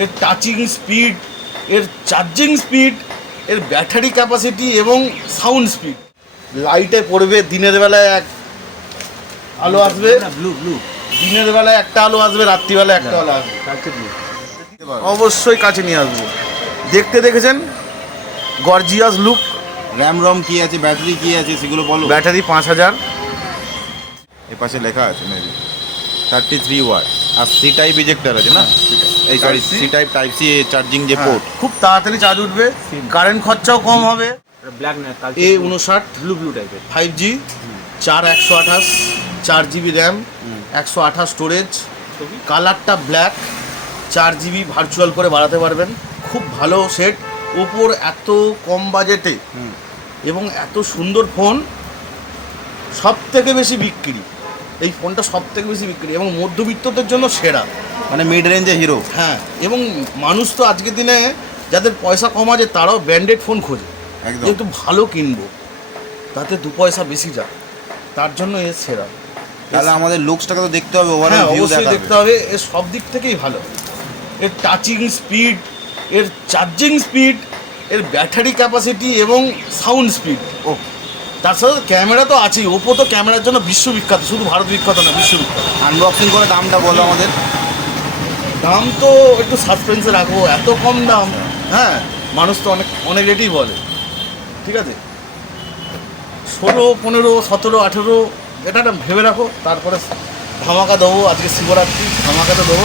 এর touching speed এর charging speed এর ব্যাটারি ক্যাপাসিটি এবং সাউন্ড স্পিড লাইটে পড়বে দিনের বেলায় এক আলো আসবে। ব্লু ব্লু দিনের বেলায় একটা আলো আসবে রাত্রিবেলায় একটা আলো আসবে। অবশ্যই কাছে নিয়ে আসব। দেখতে দেখেছেন? গর্জিয়াস লুক র্যাম রম কি আছে ব্যাটারি কি আছে সেগুলো বলো। ব্যাটারি পাঁচ হাজার। এ পাশে লেখা আছে মেবি থার্টি থ্রি ওয়াট আর সি টাইপ ইজেক্টার আছে না? এই sorry Type C? C type type C charging যে হ্যাঁ, পোর্ট খুব তাড়াতাড়ি চার্জ উঠবে। কারেন্ট খরচাও কম হবে। ব্ল্যাক না এ উনষাট। ব্লু ব্লু টাইপের ফাইভ জি চার একশো আঠাশ চার জিবি র্যাম একশো আঠাশ স্টোরেজ কালারটা ব্ল্যাক চার জিবি ভার্চুয়াল করে বাড়াতে পারবেন। খুব ভালো সেট ওপোর এত কম বাজেটে এবং এত সুন্দর ফোন সব থেকে বেশি বিক্রি। এই ফোনটা সব থেকে বেশি বিক্রি এবং মধ্যবিত্তদের জন্য সেরা। মানে মিড রেঞ্জে হিরো হ্যাঁ এবং মানুষ তো আজকের দিনে যাদের পয়সা কম আছে তারাও ব্র্যান্ডেড ফোন খোঁজে। একদম। যেহেতু ভালো কিনবো তাতে দু পয়সা বেশি যায় তার জন্য এর সেরা। তাহলে আমাদের লুকসটাকে তো দেখতে হবে হ্যাঁ ওভারঅল ভিউ অবশ্যই দেখতে হবে এর সব দিক থেকেই ভালো। এর টাচিং স্পিড এর চার্জিং স্পিড এর ব্যাটারি ক্যাপাসিটি এবং সাউন্ড স্পিড ও তার সাথে ক্যামেরা তো আছেই। ওপো তো ক্যামেরার জন্য বিশ্ববিখ্যাত শুধু ভারত বিখ্যাত না বিশ্ববিখ্যাত। আনবক্সিং করে দামটা বলো আমাদের। দাম তো একটু সাসপেন্সে রাখব এত কম দাম। হ্যাঁ মানুষ তো অনেক অনেক রেটেই বলে। ঠিক আছে? ষোলো পনেরো সতেরো আঠেরো এটা ভেবে রাখো তারপরে ধামাকা দেবো আজকে শিবরাত্রি ধামাকাটা দেবো।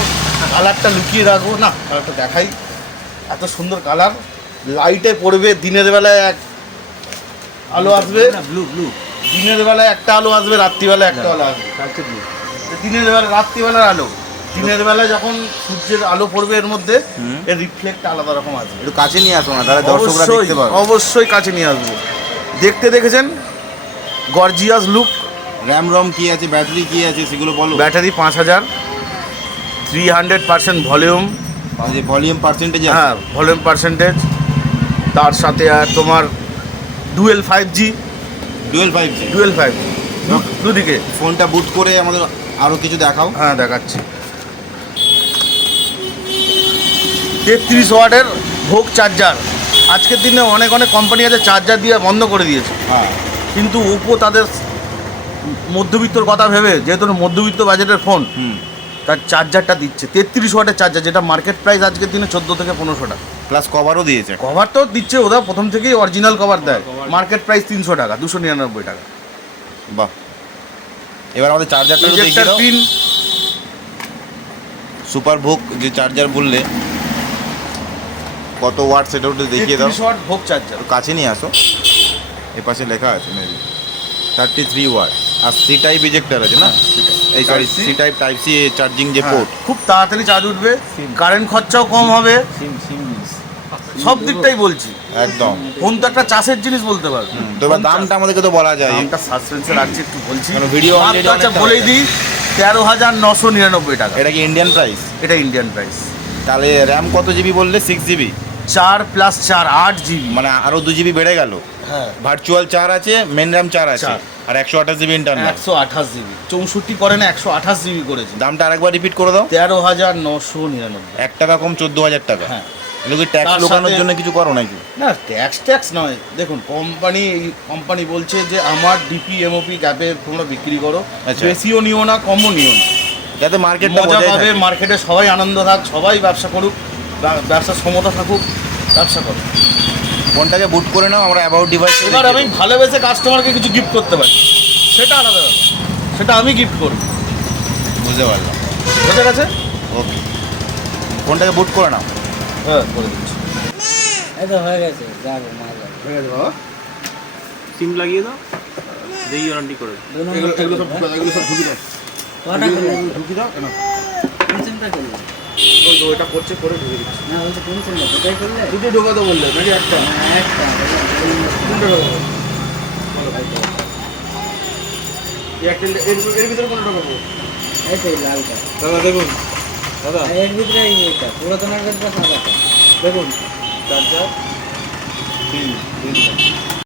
কালারটা লুকিয়ে রাখব না কালারটা দেখাই। এত সুন্দর কালার লাইটে পড়বে দিনের বেলায় এক আলো আসবে। ব্লু ব্লু দিনের বেলায় একটা আলো আসবে রাত্রিবেলায় একটা আলো আসবে। দিনের বেলা রাত্রিবেলার আলো। দিনের বেলা যখন সূর্যের আলো পড়বে এর মধ্যে এর রিফ্লেক্ট আলাদা রকম আসবে। একটু কাছে নিয়ে আসো না তাহলে দর্শকরা দেখতে পাবে। অবশ্যই কাছে নিয়ে আসব। দেখতে দেখেছেন? গর্জিয়াস লুক র্যাম রম কি আছে ব্যাটারি কি আছে সেগুলো বলো। ব্যাটারি পাঁচ হাজার। থ্রি হান্ড্রেড পার্সেন্ট ভলিউম যে ভলিউম পার্সেন্টেজ হ্যাঁ ভলিউম পার্সেন্টেজ তার সাথে আর তোমার dual five G dual five G dual five G দুদিকে। ফোনটা বুট করে আমাদের আরও কিছু দেখাও। হ্যাঁ দেখাচ্ছি। তেত্রিশ ওয়াটের ভোগ চার্জার আজকের দিনে অনেক অনেক কোম্পানি আছে চার্জার দিয়ে বন্ধ করে দিয়েছে। হ্যাঁ। কিন্তু ওপো তাদের মধ্যবিত্তর কথা ভেবে যেহেতু মধ্যবিত্ত বাজেটের ফোন হুম। তার চার্জারটা দিচ্ছে। তেত্রিশ ওয়াটের চার্জার যেটা মার্কেট প্রাইস আজকের দিনে চোদ্দ থেকে পনেরোশো টাকা। প্লাস কভারও দিয়েছে। কভার তো দিচ্ছে ওরা প্রথম থেকেই অরিজিনাল কভার দেয়। মার্কেট প্রাইস তিনশো টাকা দুশো নিরানব্বই টাকা। বাহ। এবার আমাদের চার্জারটা দেখিয়ে দাও। পিন সুপার ভোগ যে চার্জার বললে কত ওয়াট সেটা একটু দেখিয়ে দাও। ওয়াট ভোগ চার্জার কাছে নিয়ে আসো। এ পাশে লেখা আছে মেবি থার্টি থ্রি ওয়াট আর সি টাইপ ইজেক্টার আছে না? এই sorry C type type C charging যে হ্যাঁ, পোর্ট খুব তাড়াতাড়ি চার্জ উঠবে কারেন্ট খরচাও কম হবে। সব দিকটাই বলছি। একদম। ফোন তো একটা চাষের জিনিস বলতে পারবে তো এবার দামটা আমাদেরকে তো বলা যায়। দামটা সাসপেন্সে রাখছি একটু বলছি। কারণ video আচ্ছা বলেই দিই তেরো হাজার নশো নিরানব্বই টাকা। এটা কি ইন্ডিয়ান প্রাইস এটা ইন্ডিয়ান প্রাইস তাহলে র্যাম কত জিবি বললে? সিক্স জিবি চার প্লাস চার আট জিবি মানে আরও দু জিবি বেড়ে গেল। হ্যাঁ। ভার্চুয়াল চার আছে মেন র্যাম চার আছে। চার। আর একশো আঠাশ জিবি ইন্টারনাল একশো আঠাশ জিবি চৌষট্টি করে না একশো আঠাশ জিবি করেছে। দামটা আরেকবার রিপিট করে দাও। তেরো হাজার নশো নিরানব্বই। এক টাকা কম চোদ্দ হাজার টাকা। হ্যাঁ। এগুলো কি ট্যাক্স তার লোকানোর সাথে- জন্য কিছু করো নাকি? না ট্যাক্স ট্যাক্স নয়। দেখুন কোম্পানি কোম্পানি বলছে যে আমার ডিপি এমওপি গ্যাপে তোমরা বিক্রি করো। আচ্ছা। বেশিও নিও না কমও নিও না। যাতে মার্কেটটা মজা বজায় পাবে থাকে। মার্কেটে সবাই আনন্দ থাক সবাই ব্যবসা করুক বা- ব্যবসার সমতা থাকুক। ব্যবসা করুক ফোনটাকে বুট করে নাও আমরা অ্যাবাউট ডিভাইস এবার আমি ভালোবেসে কাস্টমারকে কিছু গিফট করতে পারি। সেটা আলাদা ব্যাপার। সেটা আমি গিফট করব। বুঝতে পারলাম। বুঝে গেছে? ওকে ফোনটাকে বুট করে নাও। হ্যাঁ করে দিচ্ছি। এই তো হয়ে গেছে যাব মা যাব ঠিক আছে বাবা। সিম লাগিয়ে দাও যেই ওয়ারেন্টি করে এগুলো সব ঢুকে দাও, এগুলো সব ঢুকি দাও। ঢুকি দাও কেন কোন সিমটা করলে ওই তো ওইটা করছে করে ঢুকে দিচ্ছি। না বলছে কোন করলে? দুটো ঢোকাতে বললে নাকি একটা? একটা তিনটে ঢোকাবো বলো ভাই এয়ারটেল এর এর ভিতরে কোনটা ঢোকাবো? এই তো লালটা। দাদা দেখুন। দাদা। এর ভিতরে এই এটা পুরাতনের সাদাটা দেখুন। Charger pin